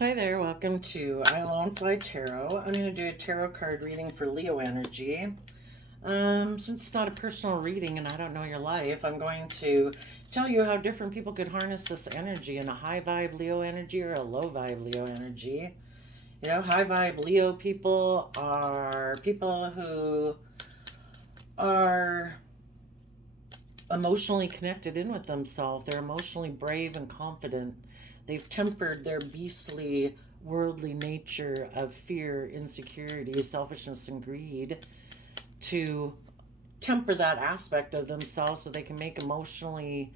Hi there, welcome to I Alone Fly Tarot. I'm going to do a tarot card reading for Leo energy. Since it's not a personal reading and I don't know your life, I'm going to tell you how different people could harness this energy in a high vibe Leo energy or a low vibe Leo energy. You know, high vibe Leo people are people who are emotionally connected in with themselves. They're emotionally brave and confident. They've tempered their beastly worldly nature of fear, insecurity, selfishness, and greed to temper that aspect of themselves so they can make emotionally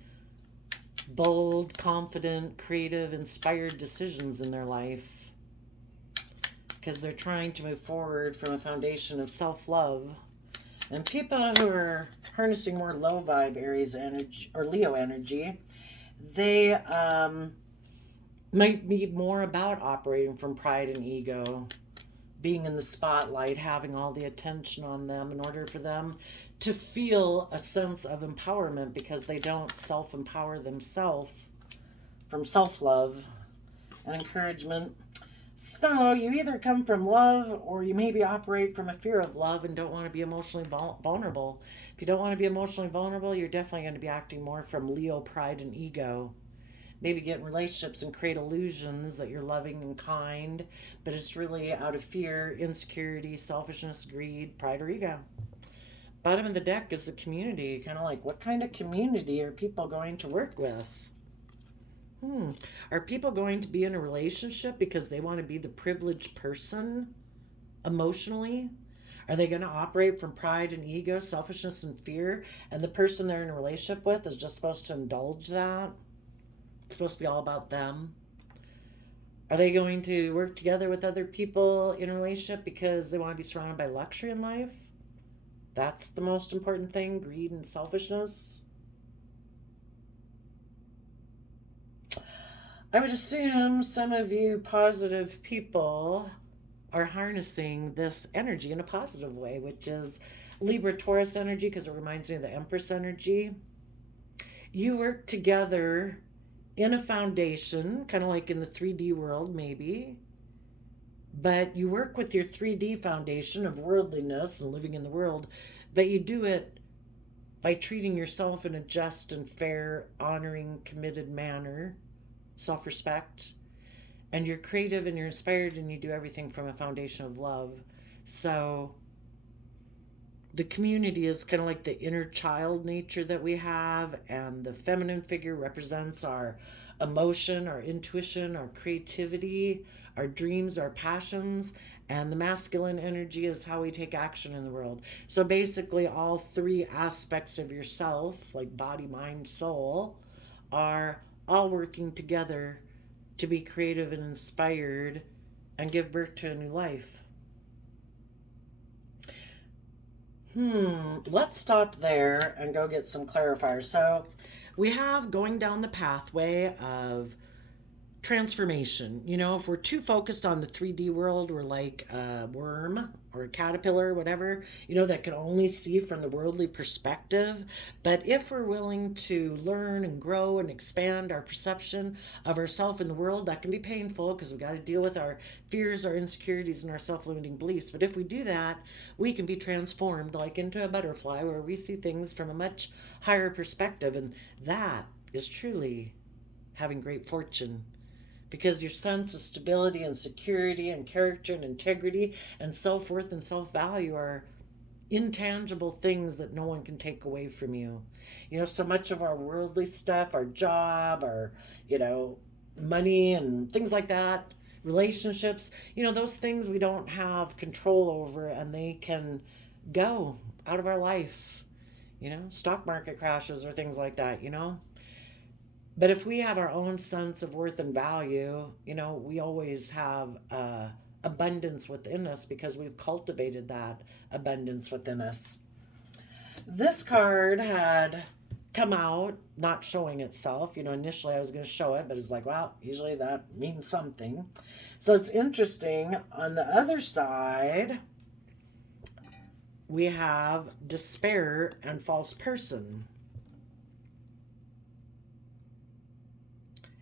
bold, confident, creative, inspired decisions in their life because they're trying to move forward from a foundation of self-love. And people who are harnessing more low vibe Aries energy or Leo energy, they might be more about operating from pride and ego, being in the spotlight, having all the attention on them in order for them to feel a sense of empowerment because they don't self empower themselves from self love and encouragement. So you either come from love or you maybe operate from a fear of love and don't want to be emotionally vulnerable. If you don't want to be emotionally vulnerable, you're definitely going to be acting more from Leo pride and ego. Maybe get in relationships and create illusions that you're loving and kind, but it's really out of fear, insecurity, selfishness, greed, pride, or ego. Bottom of the deck is the community. Kind of like, what kind of community are people going to work with? Are people going to be in a relationship because they want to be the privileged person emotionally? Are they going to operate from pride and ego, selfishness and fear, and the person they're in a relationship with is just supposed to indulge that? It's supposed to be all about them. Are they going to work together with other people in a relationship because they want to be surrounded by luxury in life? That's the most important thing, greed and selfishness. I would assume some of you positive people are harnessing this energy in a positive way, which is Libra Taurus energy, because it reminds me of the Empress energy. You work together in a foundation, kind of like in the 3D world, maybe, but you work with your 3D foundation of worldliness and living in the world, but you do it by treating yourself in a just and fair, honoring, committed manner, self respect. And you're creative and you're inspired and you do everything from a foundation of love. So the community is kind of like the inner child nature that we have, and the feminine figure represents our emotion, our intuition, our creativity, our dreams, our passions, and the masculine energy is how we take action in the world. So basically, all three aspects of yourself, like body, mind, soul, are all working together to be creative and inspired and give birth to a new life. Let's stop there and go get some clarifiers. So we have going down the pathway of transformation. You know, if we're too focused on the 3D world, we're like a worm or a caterpillar or whatever, you know, that can only see from the worldly perspective. But if we're willing to learn and grow and expand our perception of ourselves in the world, that can be painful because we got to deal with our fears, our insecurities, and our self limiting beliefs. But if we do that, we can be transformed like into a butterfly where we see things from a much higher perspective. And that is truly having great fortune, because your sense of stability and security and character and integrity and self-worth and self-value are intangible things that no one can take away from you. You know, so much of our worldly stuff, our job, our, you know, money and things like that, relationships, you know, those things we don't have control over and they can go out of our life. You know, stock market crashes or things like that, you know. But if we have our own sense of worth and value, you know, we always have abundance within us because we've cultivated that abundance within us. This card had come out not showing itself. You know, initially I was going to show it, but it's like, well, usually that means something. So it's interesting. On the other side, we have despair and false person.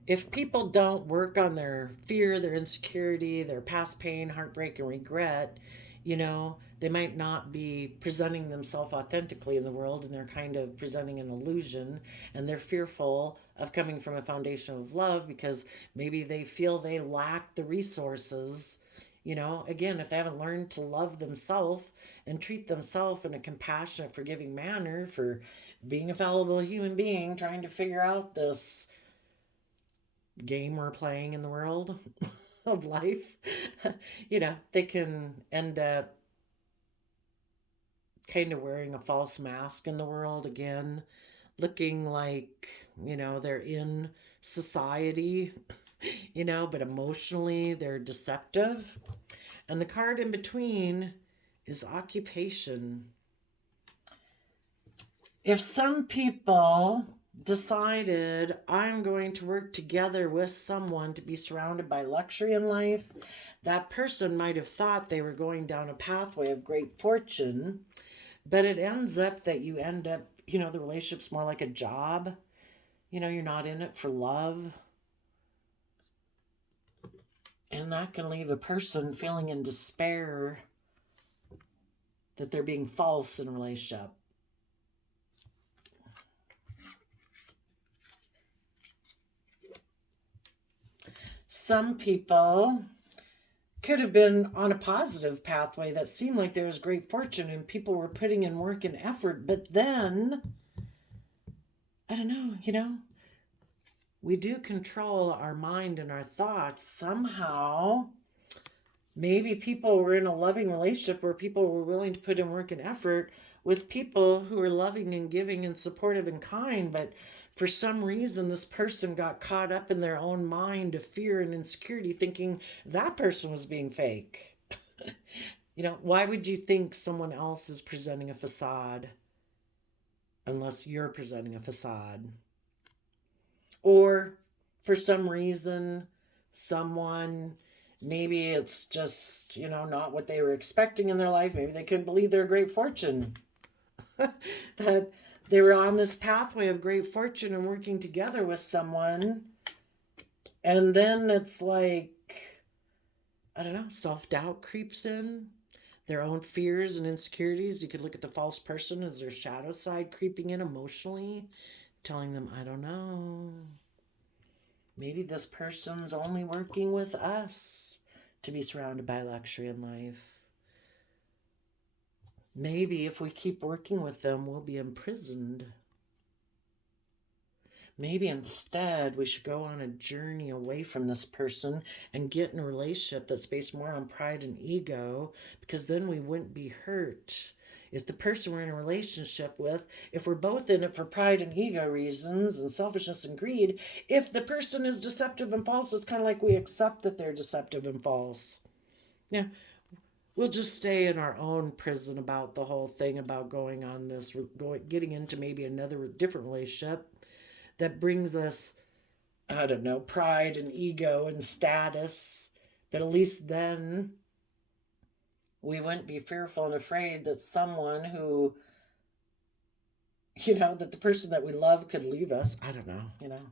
If people don't work on their fear, their insecurity, their past pain, heartbreak, and regret, they might not be presenting themselves authentically in the world, and they're kind of presenting an illusion, and they're fearful of coming from a foundation of love because maybe they feel they lack the resources. Again, if they haven't learned to love themselves and treat themselves in a compassionate, forgiving manner for being a fallible human being trying to figure out this game we're playing in the world of life, they can end up kind of wearing a false mask in the world again, looking like, they're in society, but emotionally they're deceptive. And the card in between is occupation. If some people decided I'm going to work together with someone to be surrounded by luxury in life, that person might have thought they were going down a pathway of great fortune, but it ends up that you end up, the relationship's more like a job. You're not in it for love. And that can leave a person feeling in despair that they're being false in a relationship. Some people could have been on a positive pathway that seemed like there was great fortune and people were putting in work and effort, but then, I don't know, we do control our mind and our thoughts. Somehow, maybe people were in a loving relationship where people were willing to put in work and effort with people who are loving and giving and supportive and kind, but for some reason this person got caught up in their own mind of fear and insecurity, thinking that person was being fake. Why would you think someone else is presenting a facade unless you're presenting a facade? Or for some reason, someone, maybe it's just, not what they were expecting in their life. Maybe they couldn't believe their great fortune. That they were on this pathway of great fortune and working together with someone. And then it's like, I don't know, self-doubt creeps in. Their own fears and insecurities. You could look at the false person as their shadow side creeping in emotionally, telling them, I don't know. Maybe this person's only working with us to be surrounded by luxury in life. Maybe if we keep working with them, we'll be imprisoned. Maybe instead we should go on a journey away from this person and get in a relationship that's based more on pride and ego, because then we wouldn't be hurt. If the person we're in a relationship with, if we're both in it for pride and ego reasons and selfishness and greed, if the person is deceptive and false, it's kind of like we accept that they're deceptive and false. Yeah, we'll just stay in our own prison about the whole thing, about going on this, getting into maybe another different relationship that brings us, I don't know, pride and ego and status. But at least then we wouldn't be fearful and afraid that someone who, that the person that we love could leave us. I don't know,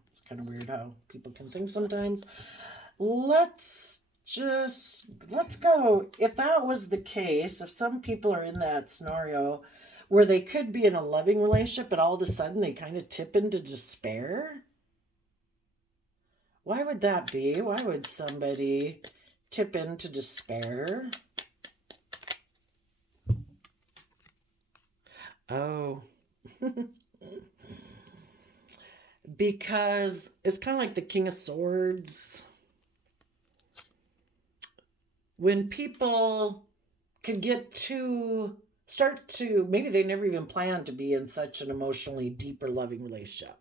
it's kind of weird how people can think sometimes. Let's go. If that was the case, if some people are in that scenario where they could be in a loving relationship, but all of a sudden they kind of tip into despair. Why would that be? Why would somebody tip into despair? Oh. Because it's kind of like the King of Swords. When people could start to, maybe they never even planned to be in such an emotionally deep or loving relationship.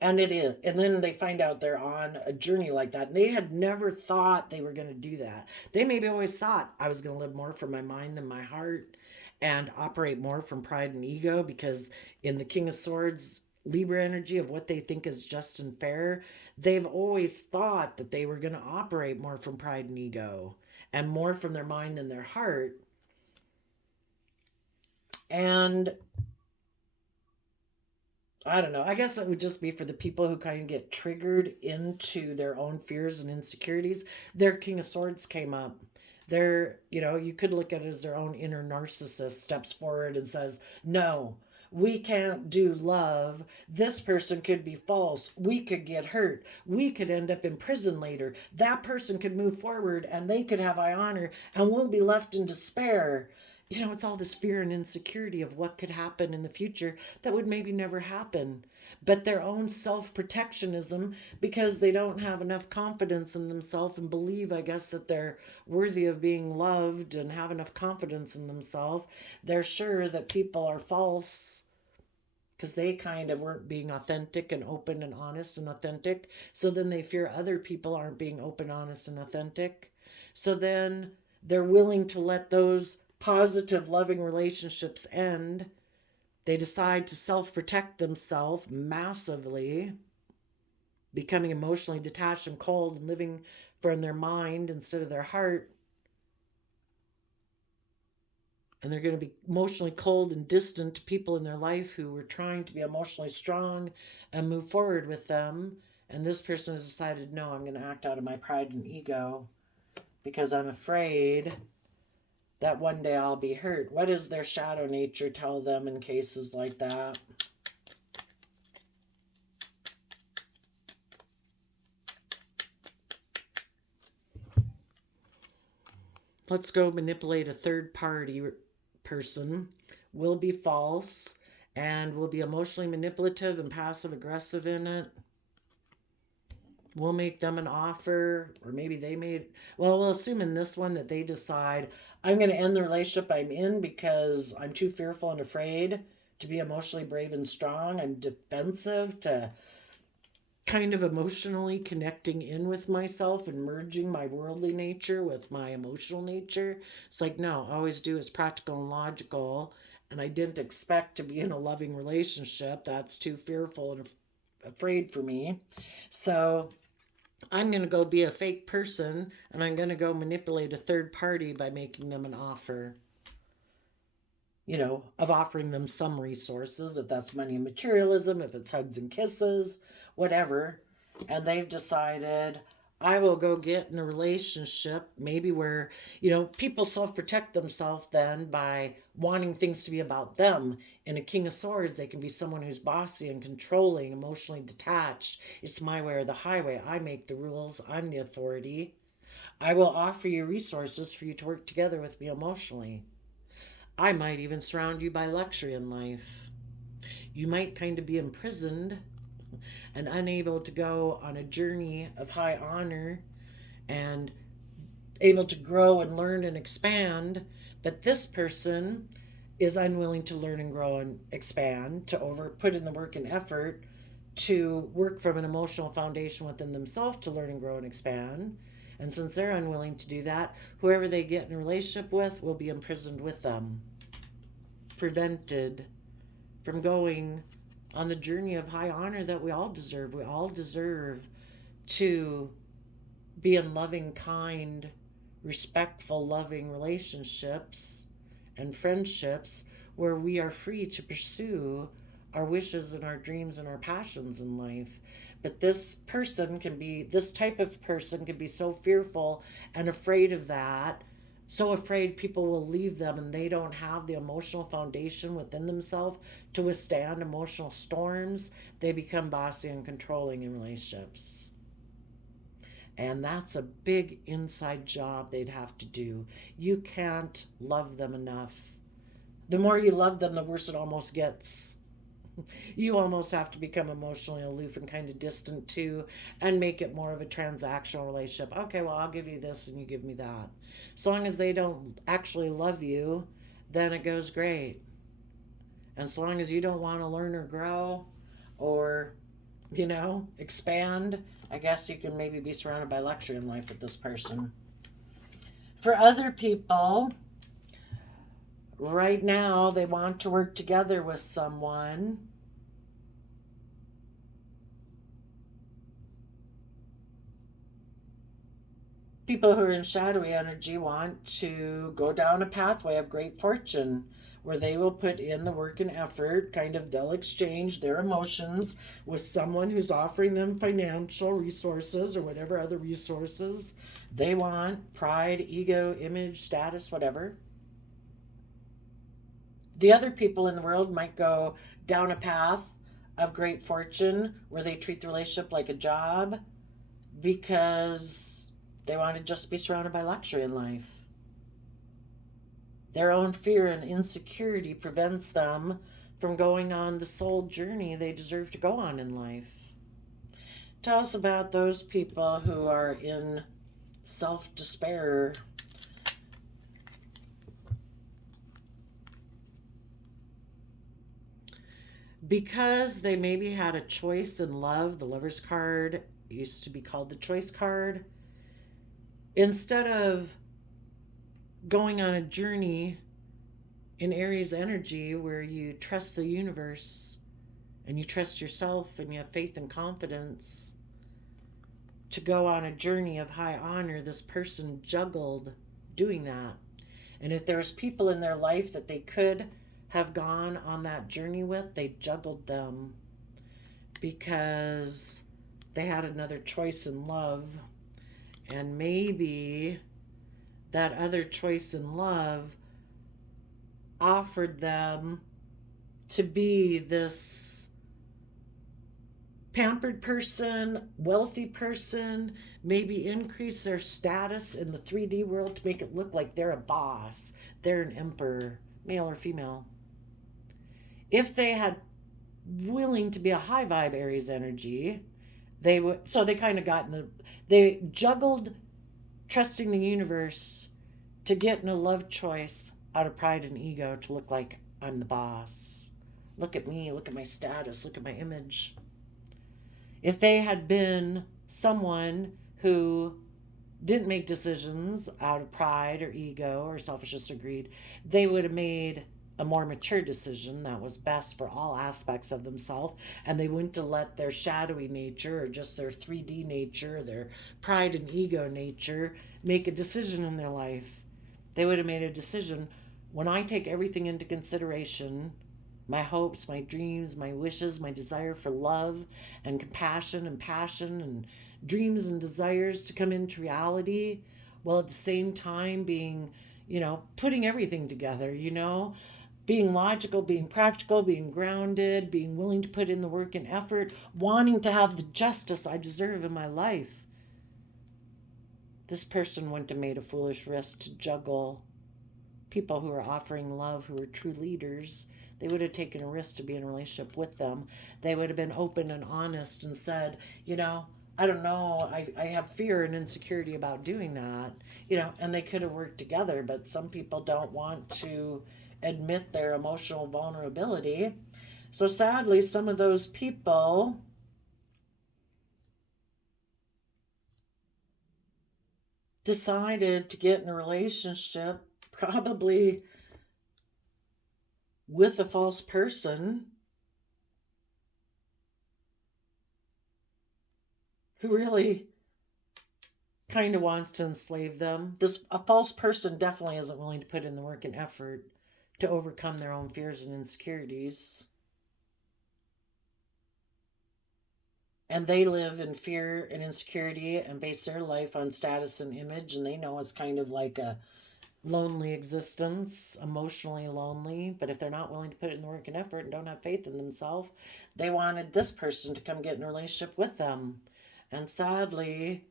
And it is. And then they find out they're on a journey like that. And they had never thought they were going to do that. They maybe always thought I was going to live more from my mind than my heart and operate more from pride and ego, because in the King of Swords, Libra energy of what they think is just and fair, they've always thought that they were going to operate more from pride and ego and more from their mind than their heart. And I don't know. I guess it would just be for the people who kind of get triggered into their own fears and insecurities. Their King of Swords came up. Their, you could look at it as their own inner narcissist steps forward and says, no, we can't do love. This person could be false. We could get hurt. We could end up in prison later. That person could move forward and they could have high honor and we'll be left in despair. It's all this fear and insecurity of what could happen in the future that would maybe never happen. But their own self protectionism, because they don't have enough confidence in themselves and believe, I guess, that they're worthy of being loved and have enough confidence in themselves, they're sure that people are false because they kind of weren't being authentic and open and honest and authentic. So then they fear other people aren't being open, honest, and authentic. So then they're willing to let those positive, loving relationships end. They decide to self protect themselves massively, becoming emotionally detached and cold and living from their mind instead of their heart. And they're going to be emotionally cold and distant to people in their life who were trying to be emotionally strong and move forward with them. And this person has decided, no, I'm going to act out of my pride and ego because I'm afraid that one day I'll be hurt. What does their shadow nature tell them in cases like that? Let's go manipulate a third party person. Will be false and will be emotionally manipulative and passive aggressive in it. We'll make them an offer, or maybe they made, well, we'll assume in this one that they decide, I'm going to end the relationship I'm in because I'm too fearful and afraid to be emotionally brave and strong. I'm defensive to kind of emotionally connecting in with myself and merging my worldly nature with my emotional nature. It's like, no, I always do is practical and logical. And I didn't expect to be in a loving relationship. That's too fearful and afraid for me. So I'm going to go be a fake person and I'm going to go manipulate a third party by making them an offer, of offering them some resources, if that's money and materialism, if it's hugs and kisses, whatever. And they've decided, I will go get in a relationship, maybe where, people self protect themselves then by wanting things to be about them. In a King of Swords, they can be someone who's bossy and controlling, emotionally detached. It's my way or the highway. I make the rules. I'm the authority. I will offer you resources for you to work together with me emotionally. I might even surround you by luxury in life. You might kind of be imprisoned and unable to go on a journey of high honor and able to grow and learn and expand. But this person is unwilling to learn and grow and expand, to put in the work and effort to work from an emotional foundation within themselves to learn and grow and expand. And since they're unwilling to do that, whoever they get in a relationship with will be imprisoned with them, prevented from going on the journey of high honor that we all deserve. We all deserve to be in loving, kind, respectful, loving relationships and friendships where we are free to pursue our wishes and our dreams and our passions in life. But this type of person can be so fearful and afraid of that, so afraid people will leave them and they don't have the emotional foundation within themselves to withstand emotional storms. They become bossy and controlling in relationships. And that's a big inside job they'd have to do. You can't love them enough. The more you love them, the worse it almost gets. You almost have to become emotionally aloof and kind of distant too, and make it more of a transactional relationship. Okay, well, I'll give you this and you give me that. As long as they don't actually love you, then it goes great. And as long as you don't want to learn or grow or, expand, I guess you can maybe be surrounded by luxury in life with this person. For other people, right now, they want to work together with someone. People who are in shadowy energy want to go down a pathway of great fortune where they will put in the work and effort, kind of they'll exchange their emotions with someone who's offering them financial resources or whatever other resources they want, pride, ego, image, status, whatever. The other people in the world might go down a path of great fortune where they treat the relationship like a job because they want to just be surrounded by luxury in life. Their own fear and insecurity prevents them from going on the soul journey they deserve to go on in life. Tell us about those people who are in self despair. Because they maybe had a choice in love, the Lover's card used to be called the Choice card. Instead of going on a journey in Aries energy where you trust the universe and you trust yourself and you have faith and confidence to go on a journey of high honor, this person juggled doing that. And if there's people in their life that they could have gone on that journey with, they juggled them because they had another choice in love. And maybe that other choice in love offered them to be this pampered person, wealthy person, maybe increase their status in the 3D world to make it look like they're a boss, they're an emperor, male or female. If they had willing to be a high vibe Aries energy, they would, so they kind of got in the, they juggled trusting the universe to get in a love choice out of pride and ego to look like I'm the boss. Look at me, look at my status, look at my image. If they had been someone who didn't make decisions out of pride or ego or selfishness or greed, they would have made a more mature decision that was best for all aspects of themselves, and they wouldn't have let their shadowy nature or just their 3D nature, their pride and ego nature, make a decision in their life. They would have made a decision when I take everything into consideration, my hopes, my dreams, my wishes, my desire for love and compassion and passion and dreams and desires to come into reality, while at the same time being, putting everything together, being logical, being practical, being grounded, being willing to put in the work and effort, wanting to have the justice I deserve in my life. This person wouldn't have made a foolish risk to juggle people who are offering love, who are true leaders. They would have taken a risk to be in a relationship with them. They would have been open and honest and said, I don't know, I have fear and insecurity about doing that, and they could have worked together, but some people don't want to admit their emotional vulnerability. So sadly, some of those people decided to get in a relationship probably with a false person who really kind of wants to enslave them. A false person definitely isn't willing to put in the work and effort to overcome their own fears and insecurities. And they live in fear and insecurity and base their life on status and image, and they know it's kind of like a lonely existence, emotionally lonely. But if they're not willing to put in the work and effort and don't have faith in themselves, they wanted this person to come get in a relationship with them. And sadly,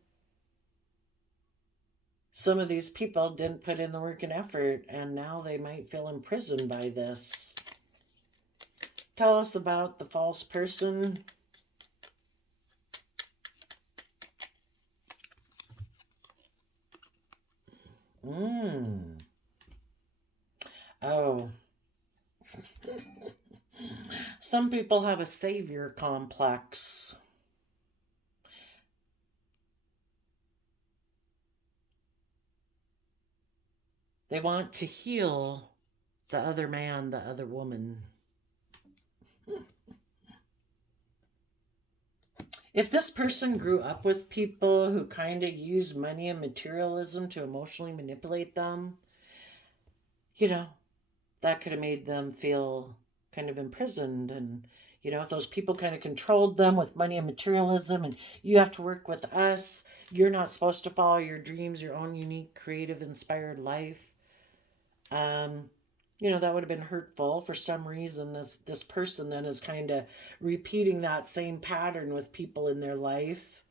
some of these people didn't put in the work and effort, and now they might feel imprisoned by this. Tell us about the false person. Oh. Some people have a savior complex. They want to heal the other man, the other woman. If this person grew up with people who kind of use money and materialism to emotionally manipulate them, you know, that could have made them feel kind of imprisoned. And, if those people kind of controlled them with money and materialism, and you have to work with us, you're not supposed to follow your dreams, your own unique, creative, inspired life. Um, that would have been hurtful. For some reason, this person then is kind of repeating that same pattern with people in their life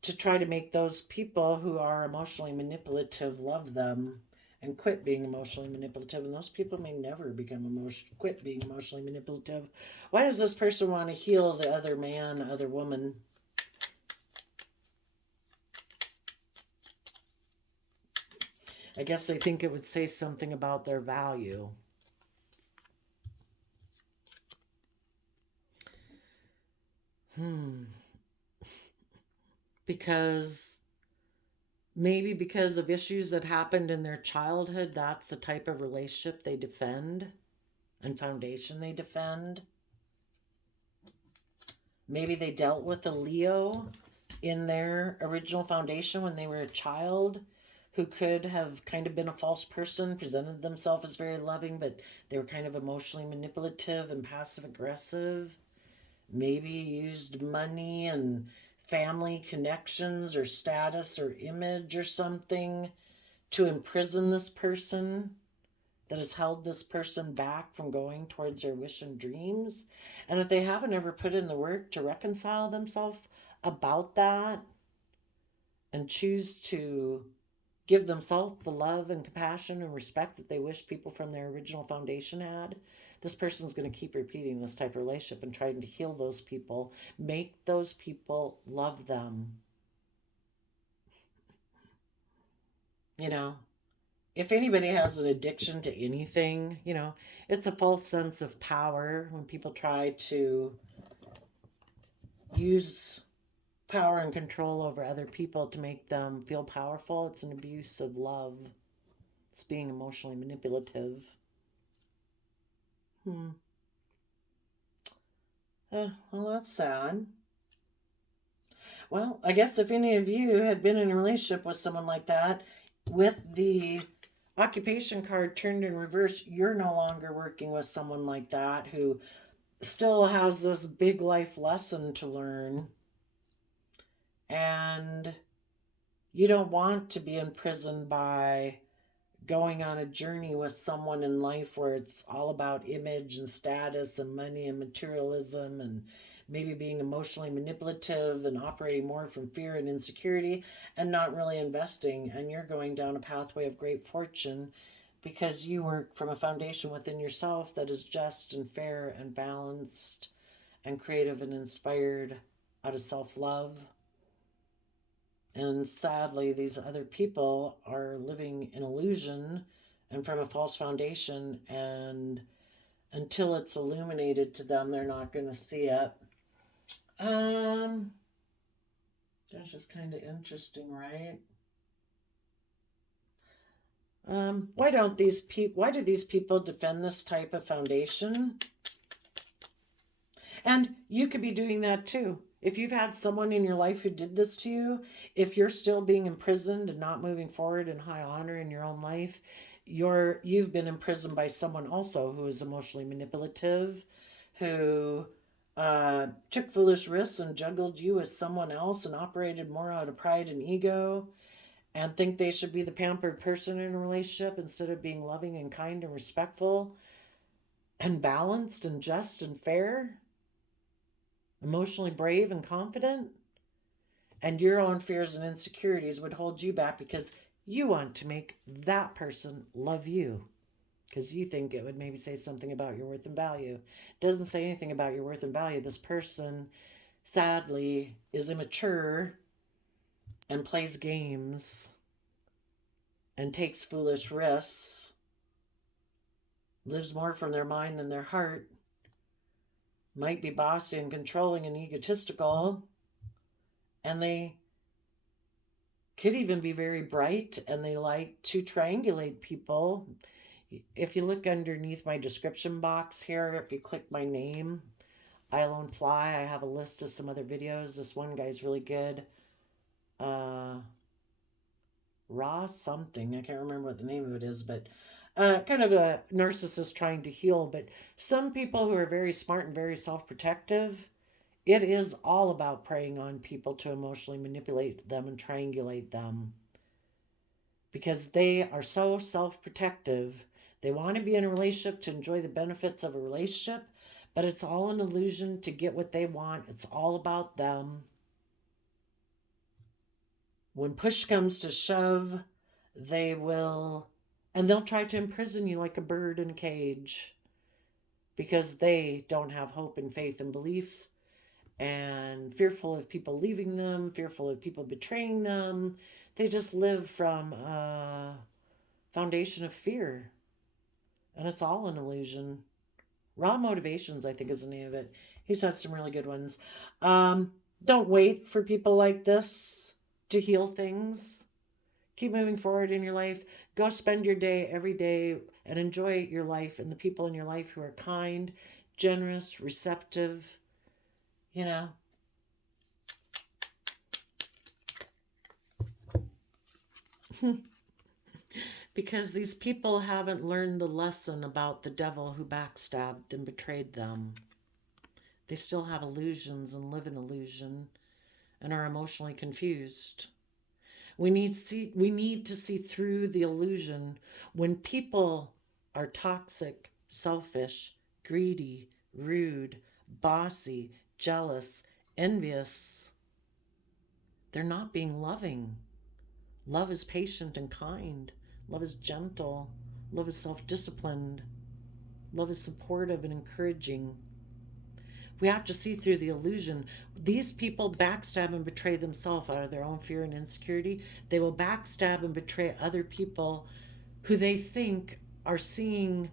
to try to make those people who are emotionally manipulative love them and quit being emotionally manipulative. And those people may never quit being emotionally manipulative. Why does this person want to heal the other man, other woman? I guess they think it would say something about their value. Because maybe because of issues that happened in their childhood, that's the type of relationship they defend and foundation they defend. Maybe they dealt with a Leo in their original foundation when they were a child, who could have kind of been a false person, presented themselves as very loving, but they were kind of emotionally manipulative and passive aggressive. Maybe used money and family connections or status or image or something to imprison this person, that has held this person back from going towards their wish and dreams. And if they haven't ever put in the work to reconcile themselves about that and choose to give themselves the love and compassion and respect that they wish people from their original foundation had, this person's going to keep repeating this type of relationship and trying to heal those people, make those people love them. If anybody has an addiction to anything, it's a false sense of power when people try to use power and control over other people to make them feel powerful. It's an abuse of love. It's being emotionally manipulative. Well, that's sad. Well, I guess if any of you had been in a relationship with someone like that, with the occupation card turned in reverse, you're no longer working with someone like that who still has this big life lesson to learn. And you don't want to be imprisoned by going on a journey with someone in life where it's all about image and status and money and materialism, and maybe being emotionally manipulative and operating more from fear and insecurity and not really investing. And you're going down a pathway of great fortune because you work from a foundation within yourself that is just and fair and balanced and creative and inspired out of self-love. And sadly, these other people are living in illusion and from a false foundation. And until it's illuminated to them, they're not going to see it. That's just kind of interesting, right? Why do these people defend this type of foundation? And you could be doing that too. If you've had someone in your life who did this to you, if you're still being imprisoned and not moving forward in high honor in your own life, you've been imprisoned by someone also who is emotionally manipulative, who took foolish risks and juggled you with someone else and operated more out of pride and ego, and think they should be the pampered person in a relationship instead of being loving and kind and respectful and balanced and just and fair, emotionally brave and confident. And your own fears and insecurities would hold you back because you want to make that person love you, because you think it would maybe say something about your worth and value. It doesn't say anything about your worth and value. This person, sadly, is immature and plays games and takes foolish risks, lives more from their mind than their heart, might be bossy and controlling and egotistical, and they could even be very bright, and they like to triangulate people. If you look underneath my description box here, if you click my name, I Alone Fly. I have a list of some other videos. This one guy's really good. Raw something. I can't remember what the name of it is, but kind of a narcissist trying to heal. But some people who are very smart and very self-protective, it is all about preying on people to emotionally manipulate them and triangulate them, because they are so self-protective. They want to be in a relationship to enjoy the benefits of a relationship, but it's all an illusion to get what they want. It's all about them. When push comes to shove, they'll try to imprison you like a bird in a cage, because they don't have hope and faith and belief, and fearful of people leaving them, fearful of people betraying them. They just live from a foundation of fear, and it's all an illusion. Raw Motivations, I think, is the name of it. He's had some really good ones. Don't wait for people like this to heal things. Keep moving forward in your life. Go spend your day every day and enjoy your life and the people in your life who are kind, generous, receptive, you know. Because these people haven't learned the lesson about the devil who backstabbed and betrayed them. They still have illusions and live in illusion and are emotionally confused. We need to see through the illusion. When people are toxic, selfish, greedy, rude, bossy, jealous, envious, they're not being loving. Love is patient and kind. Love is gentle. Love is self-disciplined. Love is supportive and encouraging. We have to see through the illusion. These people backstab and betray themselves out of their own fear and insecurity. They will backstab and betray other people who they think are seeing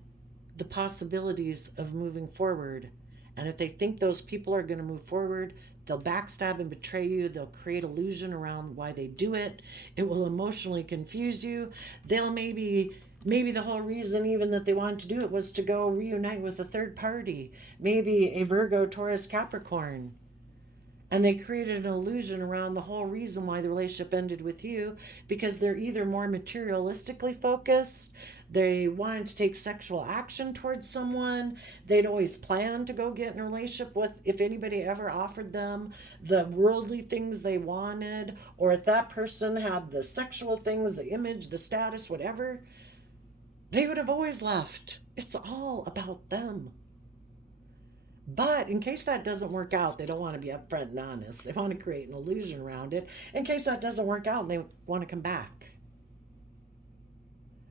the possibilities of moving forward. And if they think those people are going to move forward, they'll backstab and betray you. They'll create illusion around why they do it. It will emotionally confuse you. They'll maybe the whole reason even that they wanted to do it was to go reunite with a third party, maybe a Virgo, Taurus, Capricorn. And they created an illusion around the whole reason why the relationship ended with you, because they're either more materialistically focused, they wanted to take sexual action towards someone, they'd always planned to go get in a relationship with, if anybody ever offered them the worldly things they wanted, or if that person had the sexual things, the image, the status, whatever, they would have always left. It's all about them. But in case that doesn't work out, they don't want to be upfront and honest. They want to create an illusion around it in case that doesn't work out and they want to come back.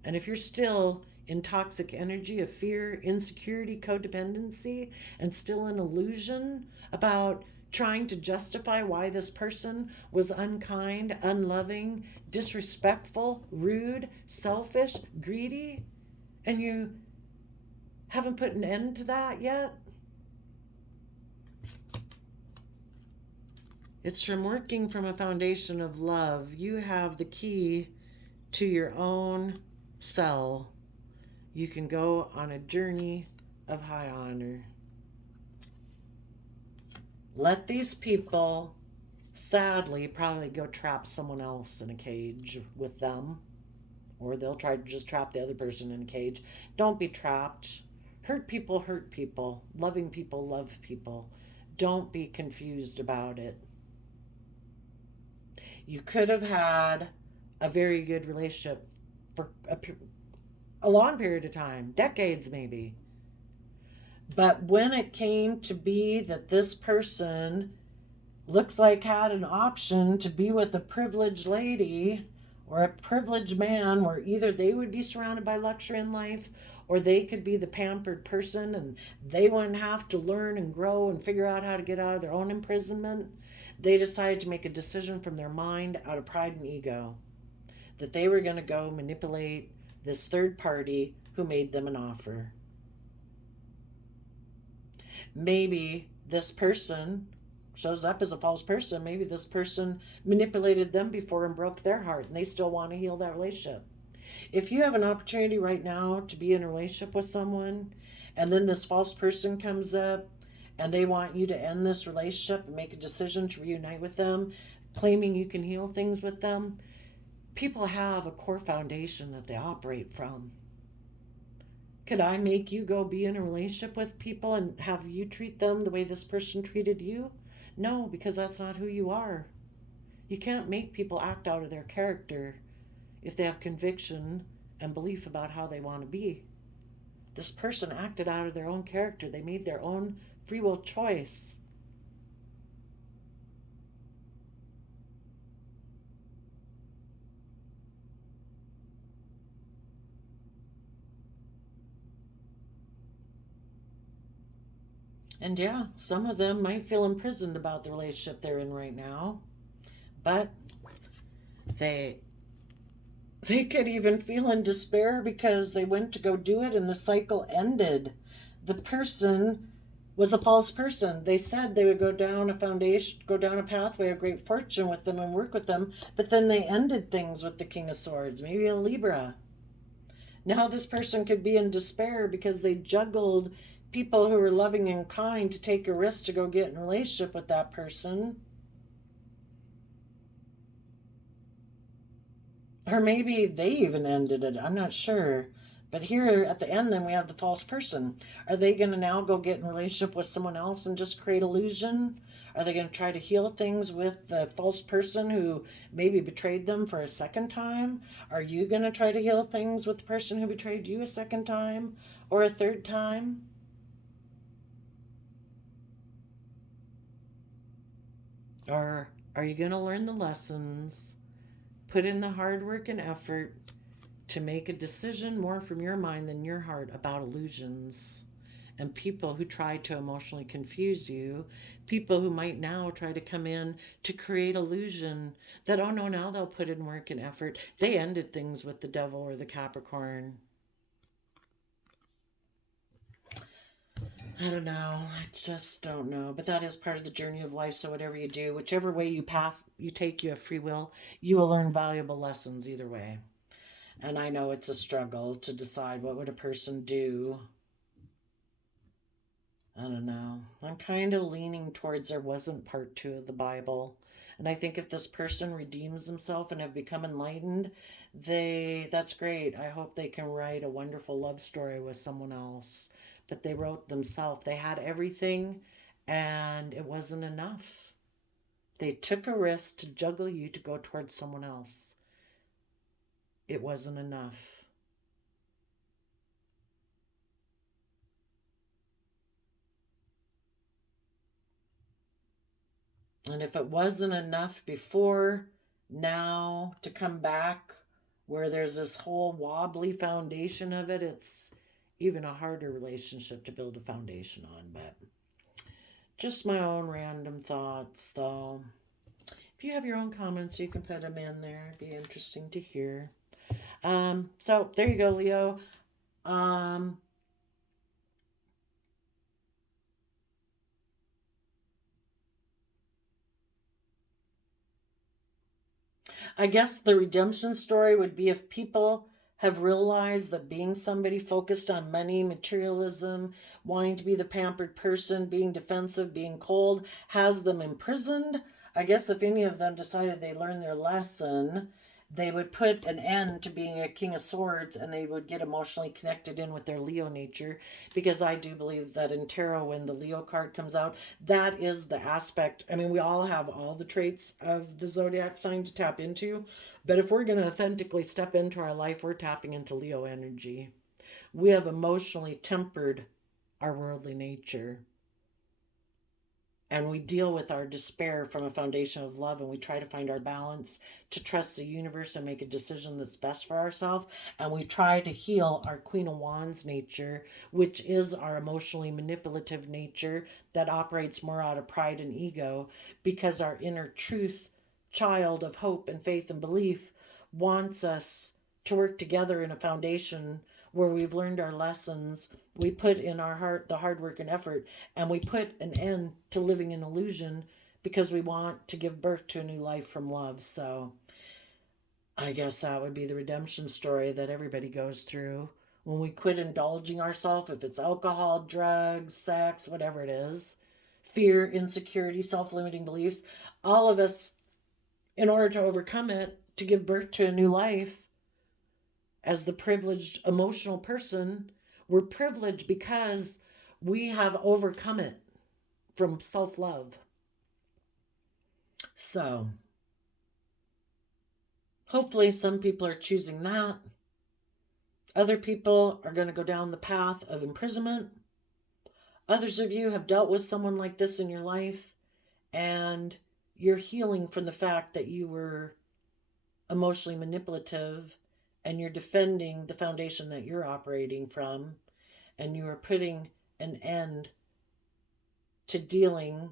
And if you're still in toxic energy of fear, insecurity, codependency, and still in illusion about trying to justify why this person was unkind, unloving, disrespectful, rude, selfish, greedy, and you haven't put an end to that yet, it's from working from a foundation of love. You have the key to your own cell. You can go on a journey of high honor. Let these people, sadly, probably go trap someone else in a cage with them, or they'll try to just trap the other person in a cage. Don't be trapped. Hurt people hurt people. Loving people love people. Don't be confused about it. You could have had a very good relationship for a long period of time, decades maybe. But when it came to be that this person looks like had an option to be with a privileged lady or a privileged man, where either they would be surrounded by luxury in life or they could be the pampered person and they wouldn't have to learn and grow and figure out how to get out of their own imprisonment, they decided to make a decision from their mind out of pride and ego that they were going to go manipulate this third party who made them an offer. Maybe this person shows up as a false person. Maybe this person manipulated them before and broke their heart, and they still want to heal that relationship. If you have an opportunity right now to be in a relationship with someone, and then this false person comes up and they want you to end this relationship and make a decision to reunite with them, claiming you can heal things with them. People have a core foundation that they operate from. Could I make you go be in a relationship with people and have you treat them the way this person treated you? No, because that's not who you are. You can't make people act out of their character if they have conviction and belief about how they want to be. This person acted out of their own character. They made their own free will choice. And yeah, some of them might feel imprisoned about the relationship they're in right now, but they they could even feel in despair because they went to go do it and the cycle ended. The person was a false person. They said they would go down a foundation, go down a pathway of great fortune with them and work with them, but then they ended things with the King of Swords, maybe a Libra. Now this person could be in despair because they juggled people who were loving and kind to take a risk to go get in a relationship with that person. Or maybe they even ended it. I'm not sure. But here at the end, then we have the false person. Are they going to now go get in a relationship with someone else and just create illusion? Are they going to try to heal things with the false person who maybe betrayed them for a second time? Are you going to try to heal things with the person who betrayed you a second time or a third time? Or are you going to learn the lessons, put in the hard work and effort to make a decision more from your mind than your heart about illusions and people who try to emotionally confuse you, people who might now try to come in to create illusion that, oh no, now they'll put in work and effort. They ended things with the devil or the Capricorn. I don't know. I just don't know. But that is part of the journey of life. So whatever you do, whichever way you take, you have free will. You will learn valuable lessons either way. And I know it's a struggle to decide what would a person do. I don't know. I'm kind of leaning towards there wasn't part 2 of the Bible. And I think if this person redeems himself and have become enlightened, that's great. I hope they can write a wonderful love story with someone else. But they wrote themselves. They had everything and it wasn't enough. They took a risk to juggle you to go towards someone else. It wasn't enough. And if it wasn't enough before, now to come back where there's this whole wobbly foundation of it, it's even a harder relationship to build a foundation on. But just my own random thoughts, though. If you have your own comments, you can put them in there. It'd be interesting to hear. So there you go, Leo. I guess the redemption story would be if people have realized that being somebody focused on money, materialism, wanting to be the pampered person, being defensive, being cold, has them imprisoned. I guess if any of them decided they learned their lesson, they would put an end to being a King of Swords and they would get emotionally connected in with their Leo nature, because I do believe that in tarot, when the Leo card comes out, that is the aspect. I mean, we all have all the traits of the zodiac sign to tap into, but if we're going to authentically step into our life, we're tapping into Leo energy. We have emotionally tempered our worldly nature. And we deal with our despair from a foundation of love, and we try to find our balance, to trust the universe and make a decision that's best for ourselves. And we try to heal our Queen of Wands nature, which is our emotionally manipulative nature that operates more out of pride and ego, because our inner truth child of hope and faith and belief wants us to work together in a foundation where we've learned our lessons. We put in our heart the hard work and effort, and we put an end to living in illusion because we want to give birth to a new life from love. So I guess that would be the redemption story that everybody goes through when we quit indulging ourselves, if it's alcohol, drugs, sex, whatever it is. fear, insecurity, self-limiting beliefs. All of us, in order to overcome it, to give birth to a new life, as the privileged emotional person, we're privileged because we have overcome it from self-love. So hopefully some people are choosing that. Other people are going to go down the path of imprisonment. Others of you have dealt with someone like this in your life, and you're healing from the fact that you were emotionally manipulative, and you're defending the foundation that you're operating from, and you are putting an end to dealing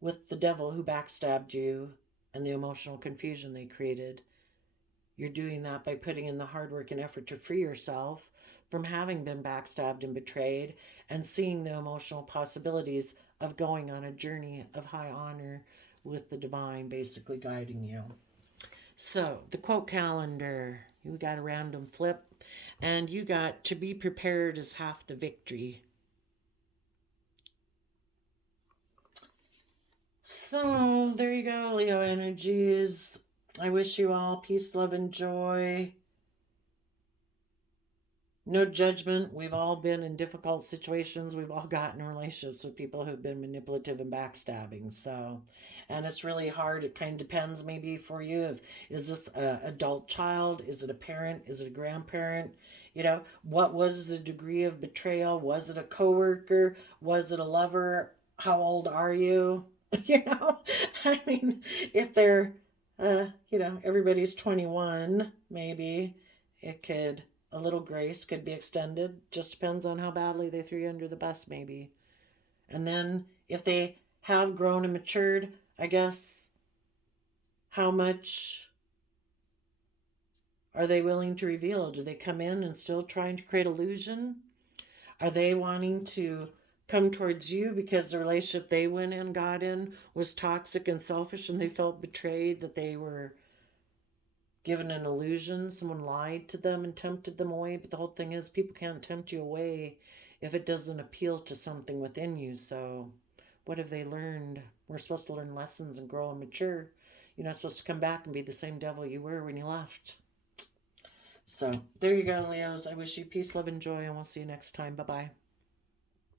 with the devil who backstabbed you and the emotional confusion they created. You're doing that by putting in the hard work and effort to free yourself from having been backstabbed and betrayed, and seeing the emotional possibilities of going on a journey of high honor with the divine basically guiding you. So, the quote calendar, you got a random flip, and you got to be prepared is half the victory. So, there you go, Leo energies. I wish you all peace, love, and joy. No judgment. We've all been in difficult situations. We've all gotten in relationships with people who've been manipulative and backstabbing. So, and it's really hard. It kind of depends maybe for you. If is this an adult child? Is it a parent? Is it a grandparent? You know, what was the degree of betrayal? Was it a coworker? Was it a lover? How old are you? You know, I mean, if they're, everybody's 21, maybe it could, a little grace could be extended. Just depends on how badly they threw you under the bus, maybe. And then if they have grown and matured, I guess, how much are they willing to reveal? Do they come in and still trying to create illusion? Are they wanting to come towards you because the relationship they went in, got in, was toxic and selfish, and they felt betrayed, that they were given an illusion, someone lied to them and tempted them away? But the whole thing is, people can't tempt you away if it doesn't appeal to something within you. So what have they learned? We're supposed to learn lessons and grow and mature. You're not supposed to come back and be the same devil you were when you left. So there you go, Leos. I wish you peace, love, and joy, and we'll see you next time. Bye-bye.